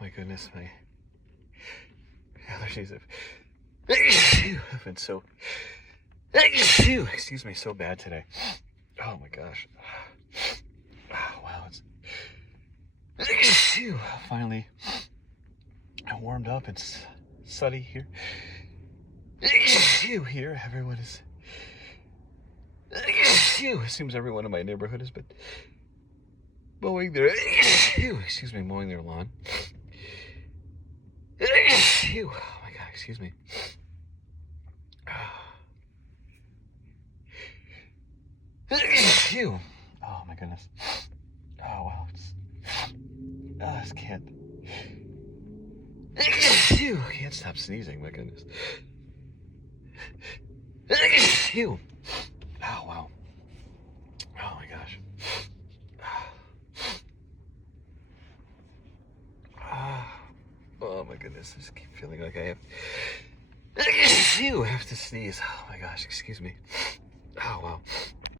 my goodness, my allergies have been so, excuse me, so bad today. Oh my gosh. Oh, wow, it's finally warmed up. It's sunny here. Here, everyone is. It seems everyone in my neighborhood has been mowing their mowing their lawn. Oh my god, excuse me. Oh my goodness. Oh wow. I just can't stop sneezing, my goodness. Oh wow. Oh my gosh. Oh my goodness, I just keep feeling like I have to sneeze. Oh my gosh, excuse me. Oh wow.